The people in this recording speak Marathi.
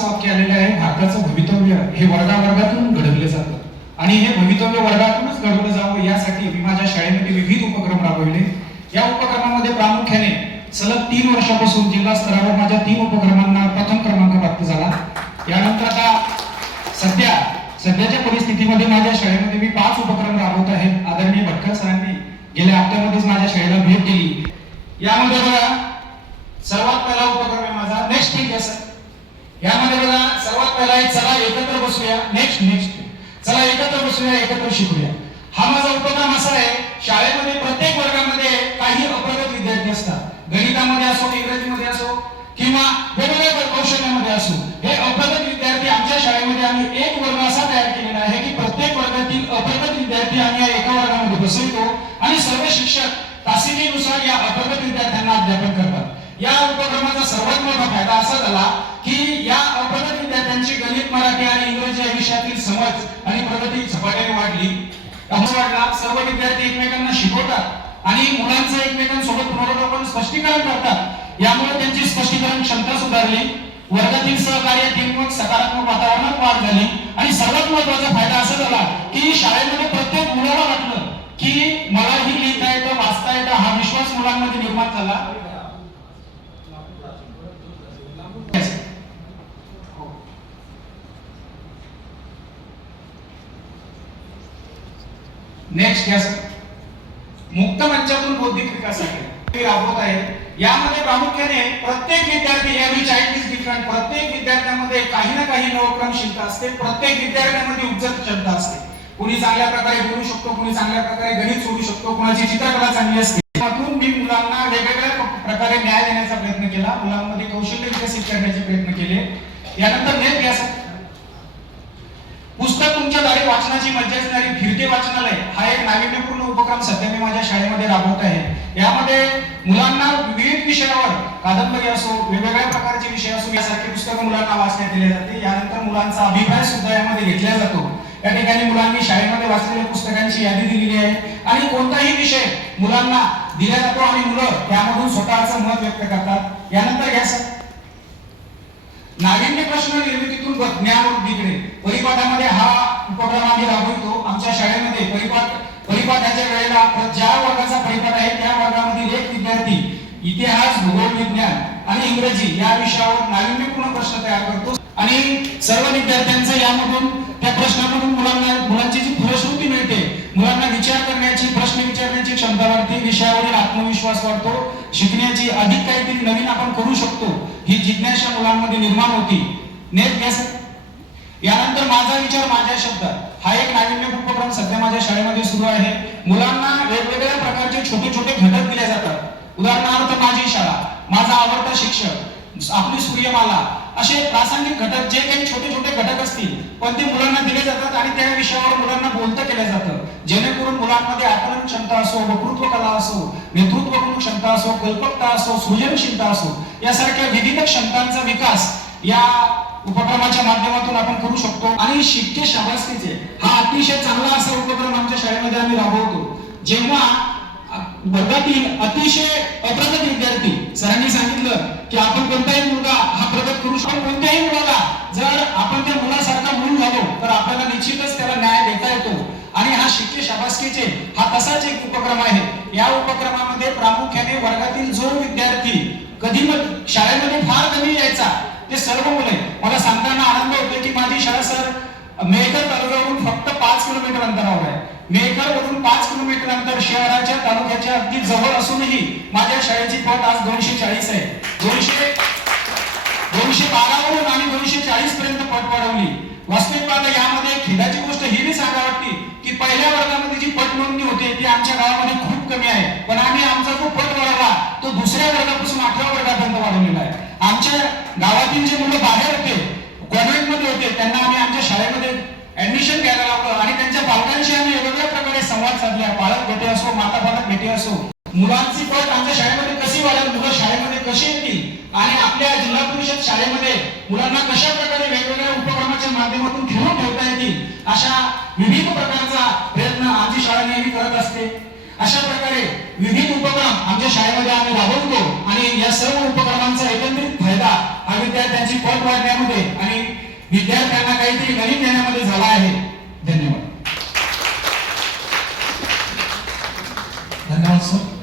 असं वाक्य आलेलं आहे, भारताचं भवितव्य हे वर्गावर्गातून घडवलं जातं आणि हे भवितव्य वर्गातूनच घडवलं जावं यासाठी मी माझ्या शाळेमध्ये विविध उपक्रम राबवले. या उपक्रमामध्ये प्रामुख्याने सलग 3 वर्षापासून जिल्हा स्तरावर माझ्या 3 उपक्रमांना प्रथम क्रमांक प्राप्त झाला. यानंतर आता सध्याच्या परिस्थितीमध्ये माझ्या शाळेमध्ये मी 5 उपक्रम राबवत आहे. आदरणीय भटकर सरांनी गेल्या हप्त्यामध्येच माझ्या शाळेला भेट दिली. यामध्ये बघा सर्वात पहिला उपक्रम आहे माझा नेक्स्ट थिंक सर. यामध्ये बघा सर्वात पहिला आहे चला एकत्र बसूया. नेक्स्ट चला एकत्र बसूया, एकत्र शिकूया. हा माझा उपक्रम असा आहे, शाळेमध्ये प्रत्येक वर्गामध्ये काही अप्रगत विद्यार्थी असतात. गणितामध्ये असो, इंग्रजीमध्ये असो किंवा वेगवेगळ्या कौशल्यामध्ये असो, हे अप्रगत विद्यार्थी आमच्या शाळेमध्ये आम्ही एक वर्ग असा तयार केलेला आहे की प्रत्येक वर्गातील अप्रगत विद्यार्थी आम्ही या एका वर्गामध्ये बसवतो आणि सर्व शिक्षक तासिकेनुसार या अप्रगत विद्यार्थ्यांना अध्यापन करतात. या उपक्रमाचा सर्वात मोठा फायदा असा झाला की या अप्रगत विद्यार्थ्यांची गणित, मराठी आणि इंग्रजी या विषयातील समज आणि प्रगती झपाट्याने वाढली. सर्व विद्यार्थी एकमेकांना शिकवतात आणि मुलांचं एकमेकांसोबत पुनरावलोकन स्पष्टीकरण करतात. यामुळे त्यांची स्पष्टीकरण क्षमता सुधारली, वर्गातील सहकार्य, टीमवर्क, सकारात्मक वातावरणात वाढ झाली आणि सर्वात महत्त्वाचा फायदा असा झाला की शाळेमध्ये प्रत्येक मुलाला वाटलं की मलाही लिहिता येतं, वाचता येतं. हा विश्वास मुलांमध्ये निर्माण झाला. नेक्स्ट या मुक्त मंचातून बौद्धिक विकासासाठी राबवत आहे. यामध्ये प्रामुख्याने प्रत्येक विद्यार्थी, एव्हरी चाइल्ड इज डिफरंट, प्रत्येक विद्यार्थ्यामध्ये काही ना काही नवक्रमशीलता असते. प्रत्येक विद्यार्थ्यामध्ये उच्च क्षमता असते. कुणी चांगल्या प्रकारे बोलू शकतो, कुणी चांगल्या प्रकारे गणित सोडू शकतो, कुणाची चित्रकला चांगली असते. त्यातून मी मुलांना वेगवेगळ्या प्रकारे न्याय देण्याचा प्रयत्न केला, मुलांमध्ये कौशल्य विकसित करण्याचे प्रयत्न केले. यानंतर नेट या पुस्तक तुमच्या दारी वाचनाची मज्जा असणारी फिरते वाचनालय हा एक नाविन्यपूर्ण उपक्रम सध्या मी माझ्या शाळेमध्ये राबवत आहे. यामध्ये मुलांना विविध विषयावर, कादंबरी असो, वेगवेगळ्या प्रकारचे विषय असो, यासारखी पुस्तकं मुलांना वाचण्यात दिली जाते. यानंतर मुलांचा अभिप्राय सुद्धा यामध्ये घेतला जातो. या ठिकाणी मुलांनी शाळेमध्ये वाचलेल्या पुस्तकांची यादी दिलेली आहे आणि कोणताही विषय मुलांना दिला जातो आणि मुलं त्यामधून स्वतःचं मत व्यक्त करतात. यानंतर घ्या सर नाविन्य प्रश्न निर्मितीतून ज्ञानवृद्धीकडे. परिपाठामध्ये हा उपक्रम आम्ही राबवतो. आमच्या शाळेमध्ये परिपाठाच्या वेळेला ज्या वर्गाचा परिपाठ आहे त्या वर्गामधील एक विद्यार्थी इतिहास, भूगोल, विज्ञान आणि इंग्रजी या विषयावर नाविन्यपूर्ण प्रश्न तयार करतो आणि सर्व विद्यार्थ्यांचं यामधून त्या प्रश्नामधून मुलांची जी फलश्रुती मिळते, मुलांना विचार करण्याची, प्रश्न विचारण्याची क्षमता वाढते, विषयावरील आत्मविश्वास वाढतो, शिकण्याची अधिक काहीतरी नवीन आपण करू शकतो ही जिज्ञासा मुलांमध्ये निर्माण होती. यानंतर माझा विचार माझ्या शब्दात हा एक नाविन्य उपक्रम सध्या माझ्या शाळेमध्ये सुरू आहे. मुलांना वेगवेगळ्या प्रकारचे छोटे छोटे घटक दिले जातात. उदाहरणार्थ माझी शाळा, माझा आवडता शिक्षक, आपली सूर्यमाला, असे प्रासंगिक घटक जे काही छोटे छोटे घटक असतील पण ते मुलांना दिले जातात आणि त्या विषयावर मुलांना बोलतं केलं जातं, जेणेकरून मुलांमध्ये आकलन क्षमता असो, वक्तृत्व कला असो, नेतृत्व क्षमता असो, कल्पकता असो, सृजनशीलता असो, यासारख्या विविध क्षमतांचा विकास या उपक्रमाच्या माध्यमातून आपण करू शकतो. आणि शिक्षक शाबासकीचे हा अतिशय चांगला असा उपक्रम आमच्या शाळेमध्ये आम्ही राबवतो. जेव्हा वर्गातील अतिशय अप्रगत विद्यार्थी, सरांनी सांगितलं की आपण कोणताही मुलगा हा प्रगत करू शकतो, कोणत्याही मुलाला जर आपण त्या मुलासारखा मूल झालो तर आपल्याला निश्चितच त्याला न्याय देता येतो. आणि हा शिक्षक शाबासकीचे हा तसाच एक उपक्रम आहे. या उपक्रमामध्ये प्रामुख्याने वर्गातील जो विद्यार्थी कधी शाळेमध्ये फार कमी यायचा ते सर्व मुले, मला सांगताना आनंद होतो की माझी शाळा सर मेहकर तालुक्यावरून फक्त 5 किलोमीटर अंतरावर आहे. मेहकर वरून 5 किलोमीटर अंतर शहराच्या तालुक्याच्या अगदी जवळ असूनही माझ्या शाळेची पट आज 240 आहे. 212 वरून आम्ही 240 पर्यंत पट वाढवली. वास्तविक पाहता यामध्ये खेदाची गोष्ट ही मी सांगा वाटते की पहिल्या वर्गामध्ये जी पट नोंदणी होते ती आमच्या गावामध्ये खूप कमी आहे, पण आम्ही आमचा जो पट वाढवला तो दुसऱ्या वर्गापासून 8व्या वर्गापर्यंत वाढवलेला आहे. आमच्या गावातील जे मुलं बाहेर होते, कॉन्व्हेंटमध्ये होते, त्यांना आम्ही आमच्या शाळेमध्ये ऍडमिशन घ्यायला लावलं आणि त्यांच्या पालकांशी आम्ही वेगवेगळ्या प्रकारे संवाद साधला. पालक भेटे असो, माता पालक भेटे असो, मुलांची पट आमच्या शाळेमध्ये कशी वाढेल, मुलं शाळेमध्ये कशी येतील आणि आपल्या जिल्हा परिषद शाळेमध्ये मुलांना कशा प्रकारे वेगवेगळ्या उपक्रमाच्या माध्यमातून घेऊन ठेवता येतील, अशा विविध प्रकारचा प्रयत्न आमची शाळा नेहमी करत असते. अशा प्रकारे विविध उपक्रम आमच्या शाळेमध्ये आम्ही राबवतो आणि या सर्व उपक्रमांचा एकंदरीत फायदा हा विद्यार्थ्यांची पट वाढण्यामध्ये आणि विद्यार्थ्यांना काहीतरी नवीन देण्यामध्ये झाला आहे. धन्यवाद. धन्यवाद सर.